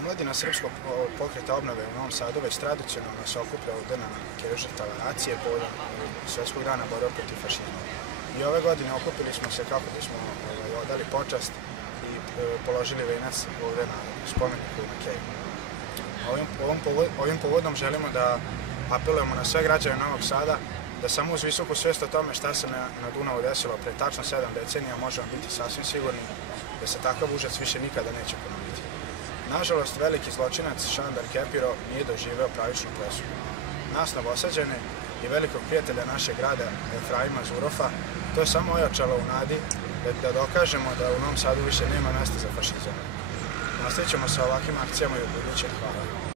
Omladina Srpskog pokreta obnove u Novom Sadu već tradicionalno se okuplja u dana žrtava nacije povodom Svjetskog dana borbe protiv fašizma. I ove godine okupili smo se kako bismo odali počast i položili venac ovdje na spomeniku na Keju. Ovim povodom želimo da apelujemo na sve građane Novog Sada da samo uz visoku svijest o tome šta se na Dunavu desilo pre tačno 7 decenija možemo biti sasvim sigurni da se takav užas više nikada neće ponoviti. Nažalost, veliki zločinac Šandor Kepiro nije doživeo pravičnu presudu. Nas, Novosađane i velikog prijatelja našeg grada Efraima Zurofa, to je samo ojačalo u nadi da dokažemo da u Novom Sadu više nema mesta za fašizam. Nastavit ćemo sa ovakvim akcijama i u buduće. Hvala.